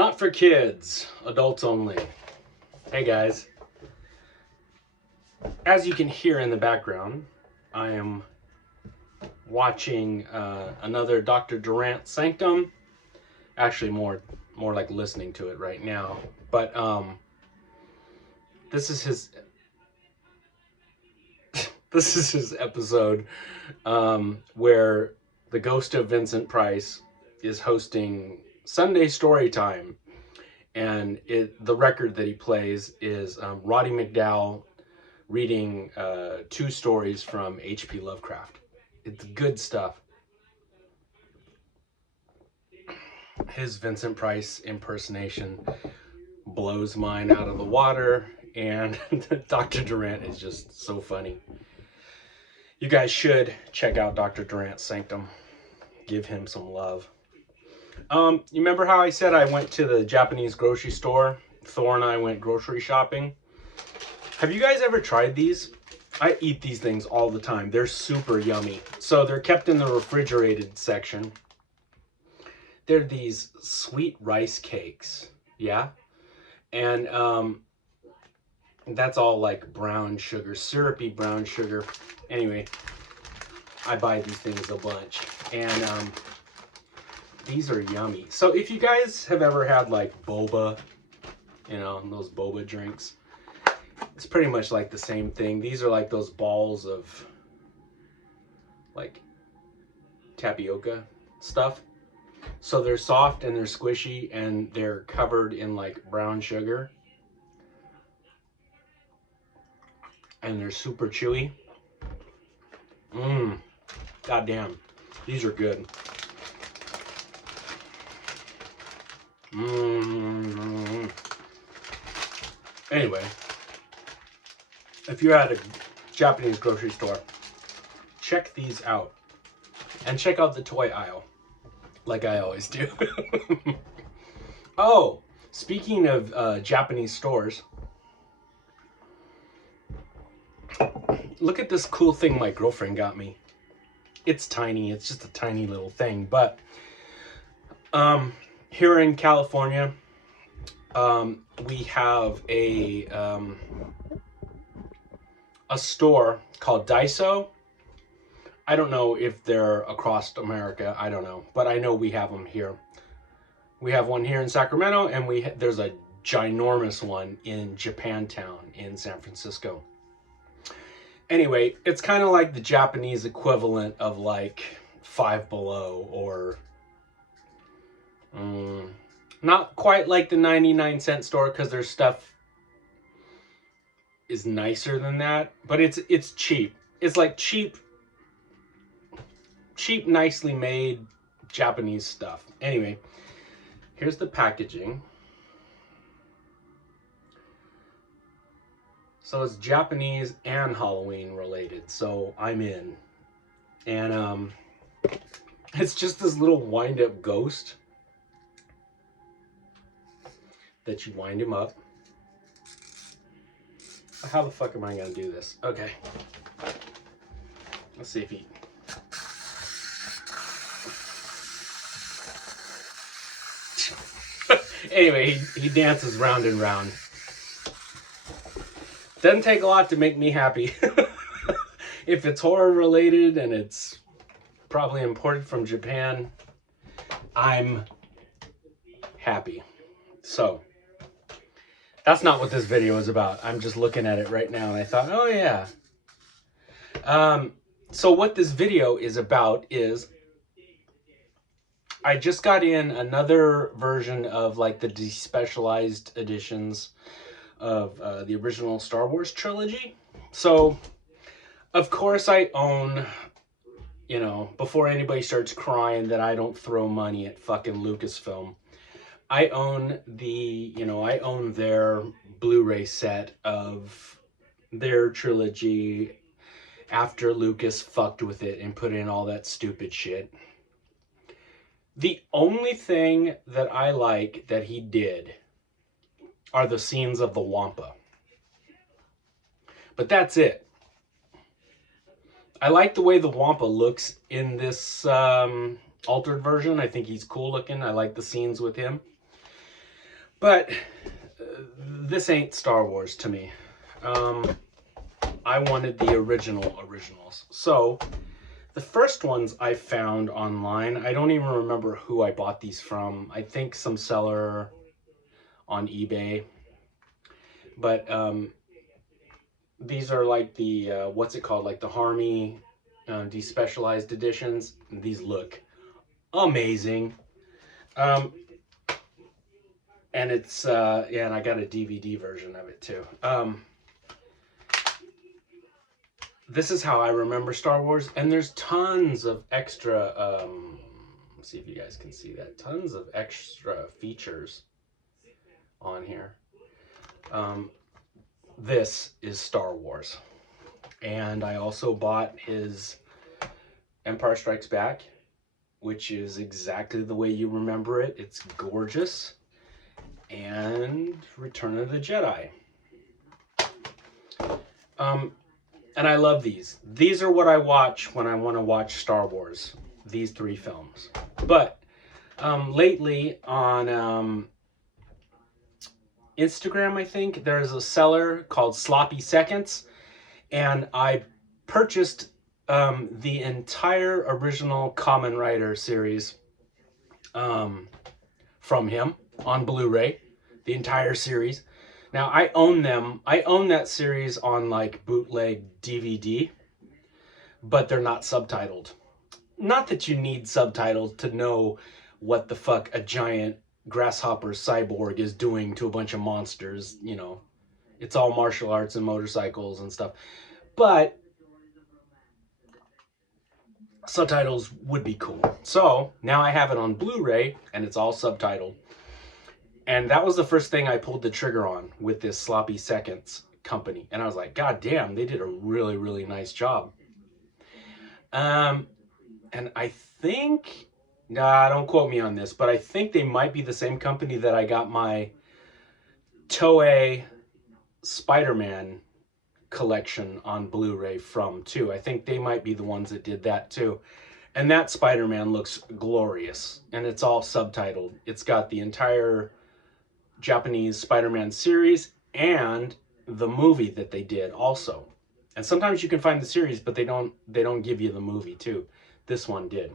Not for kids, adults only. Hey guys. As you can hear in the background, I am watching another Dr. Durant Sanctum. Actually, more like listening to it right now. But this is his this is his episode where the ghost of Vincent Price is hosting Sunday Story Time, and the record that he plays is Roddy McDowall reading 2 stories from H.P. Lovecraft. It's good stuff. His Vincent Price impersonation blows mine out of the water, and Dr. Durant is just so funny. You guys should check out Dr. Durant's Sanctum. Give him some love. You remember how I said I went to the Japanese grocery store? Thor and I went grocery shopping. Have you guys ever tried these? I eat these things all the time. They're super yummy. So they're kept in the refrigerated section. They're these sweet rice cakes. Yeah? And that's all like brown sugar, syrupy brown sugar. Anyway, I buy these things a bunch. And these are yummy. So if you guys have ever had like boba, you know, those boba drinks, it's pretty much like the same thing. These are like those balls of like tapioca stuff. So they're soft and they're squishy and they're covered in like brown sugar. And they're super chewy. Goddamn. These are good. Anyway, if you're at a Japanese grocery store, check these out. And check out the toy aisle, like I always do. Oh, speaking of Japanese stores, look at this cool thing my girlfriend got me. It's tiny. It's just a tiny little thing. But here in California, we have a store called Daiso. I don't know if they're across America. I don't know. But I know we have them here. We have one here in Sacramento, and there's a ginormous one in Japantown in San Francisco. Anyway, it's kind of like the Japanese equivalent of like Five Below, or not quite like the 99-cent store, because their stuff is nicer than that, but it's cheap. It's like cheap, nicely made Japanese stuff. Anyway, here's the packaging. So it's Japanese and Halloween related, so I'm in. And it's just this little wind-up ghost that you wind him up. How the fuck am I gonna do this? Okay. Let's see if he... Anyway, he dances round and round. Doesn't take a lot to make me happy. If it's horror related and it's probably imported from Japan, I'm happy. So, that's not what this video is about. I'm just looking at it right now and I thought, oh yeah. So what this video is about is I just got in another version of like the Despecialized editions of the original Star Wars trilogy. So, of course I own, you know, before anybody starts crying that I don't throw money at fucking Lucasfilm, I own I own their Blu-ray set of their trilogy after Lucas fucked with it and put in all that stupid shit. The only thing that I like that he did are the scenes of the Wampa. But that's it. I like the way the Wampa looks in this altered version. I think he's cool looking. I like the scenes with him. But this ain't Star Wars to me. I wanted the originals. So the first ones I found online, I don't even remember who I bought these from. I think some seller on eBay. But these are like the, what's it called? Like the Harmy Despecialized editions. These look amazing. And it's, yeah, and I got a DVD version of it too. This is how I remember Star Wars, and there's tons of extra, let's see if you guys can see that, tons of extra features on here. This is Star Wars, and I also bought his Empire Strikes Back, which is exactly the way you remember it. It's gorgeous. And Return of the Jedi. And I love these. These are what I watch when I want to watch Star Wars. These three films. But lately on Instagram, I think, there's a seller called Sloppy Seconds. And I purchased the entire original Kamen Rider series from him on Blu-ray. The entire series. Now, I own them. I own that series on like bootleg DVD, but they're not subtitled. Not that you need subtitles to know what the fuck a giant grasshopper cyborg is doing to a bunch of monsters, you know. It's all martial arts and motorcycles and stuff. But subtitles would be cool. So, now I have it on Blu-ray and it's all subtitled. And that was the first thing I pulled the trigger on with this Sloppy Seconds company. And I was like, God damn, they did a really, really nice job. And I think, don't quote me on this, but I think they might be the same company that I got my Toei Spider-Man collection on Blu-ray from too. I think they might be the ones that did that too. And that Spider-Man looks glorious. And it's all subtitled. It's got the entire Japanese Spider-Man series and the movie that they did also. And sometimes you can find the series, but they don't give you the movie too. This one did.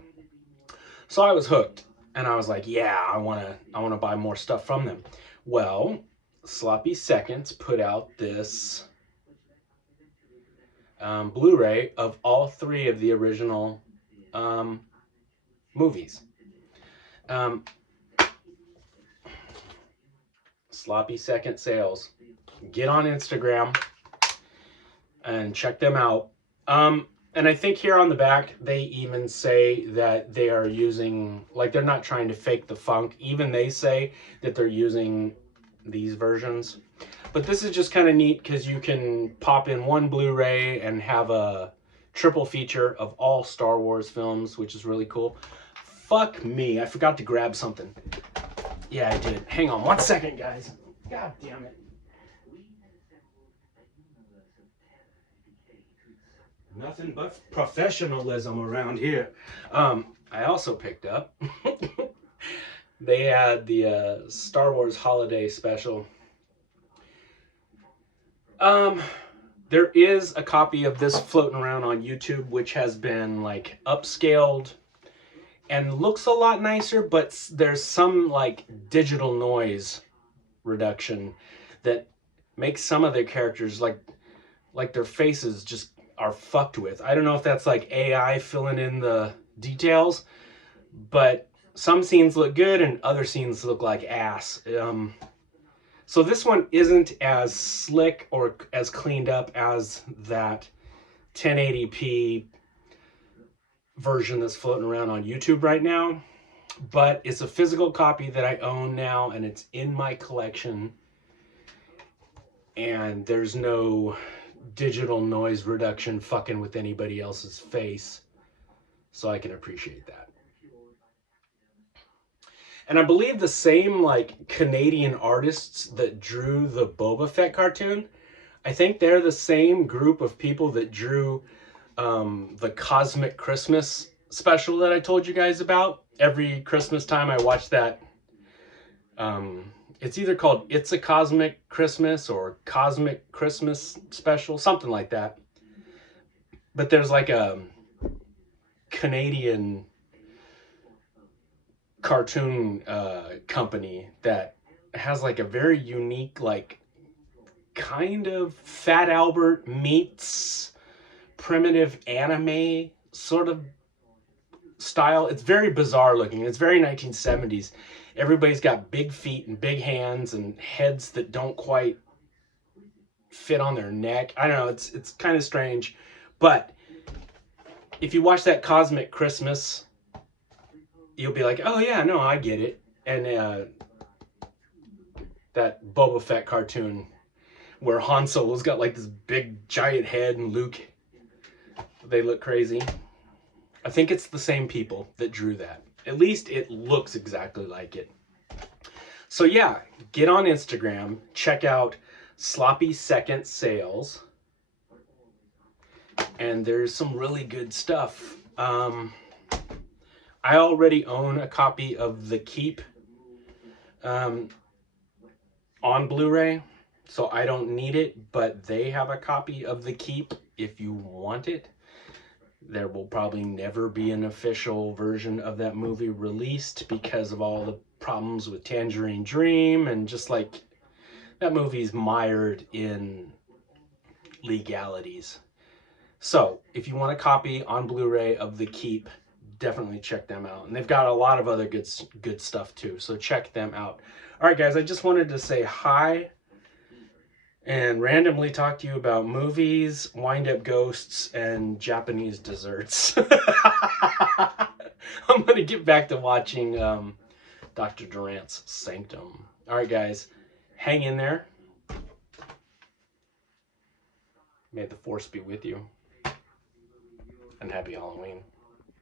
So I was hooked, and I was like, yeah, I wanna buy more stuff from them. Well, Sloppy Seconds put out this Blu-ray of all three of the original movies. Sloppy Second Sales. Get on Instagram and check them out. And I think here on the back, they even say that they are using, like, they're not trying to fake the funk. Even they say that they're using these versions. But this is just kind of neat because you can pop in one Blu-ray and have a triple feature of all Star Wars films, which is really cool. Fuck me, I forgot to grab something. Yeah, I did. Hang on 1 second, guys. God damn it. Nothing but professionalism around here. I also picked up, they had the Star Wars Holiday Special. There is a copy of this floating around on YouTube, which has been like upscaled and looks a lot nicer, but there's some like digital noise reduction that makes some of their characters like their faces just are fucked with. I don't know if that's like AI filling in the details, but some scenes look good and other scenes look like ass. So this one isn't as slick or as cleaned up as that 1080p version that's floating around on YouTube right now, but it's a physical copy that I own now and it's in my collection, and there's no digital noise reduction fucking with anybody else's face, so I can appreciate that. And I believe the same like Canadian artists that drew the Boba Fett cartoon, I think they're the same group of people that drew the Cosmic Christmas special that I told you guys about. Every Christmas time I watch that It's either called It's a Cosmic Christmas or Cosmic Christmas Special, something like that. But there's like a Canadian cartoon company that has like a very unique, like kind of Fat Albert meets primitive anime sort of style. It's very bizarre looking. It's very 1970s. Everybody's got big feet and big hands and heads that don't quite fit on their neck. I don't know. It's kind of strange, but if you watch that Cosmic Christmas, you'll be like, oh yeah, no, I get it. And that Boba Fett cartoon where Han Solo's got like this big giant head and Luke, they look crazy. I think it's the same people that drew that. At least it looks exactly like it. So yeah, get on Instagram, check out Sloppy Second Sales, and there's some really good stuff. I already own a copy of The Keep on Blu-ray, so I don't need it, but they have a copy of The Keep if you want it. There will probably never be an official version of that movie released because of all the problems with Tangerine Dream, and just like that movie's mired in legalities. So if you want a copy on Blu-ray of The Keep, definitely check them out. And they've got a lot of other good stuff too, so check them out. All right, guys, I just wanted to say hi and randomly talk to you about movies, wind-up ghosts, and Japanese desserts. I'm going to get back to watching Dr. Durant's Sanctum. All right, guys, hang in there. May the force be with you. And happy Halloween.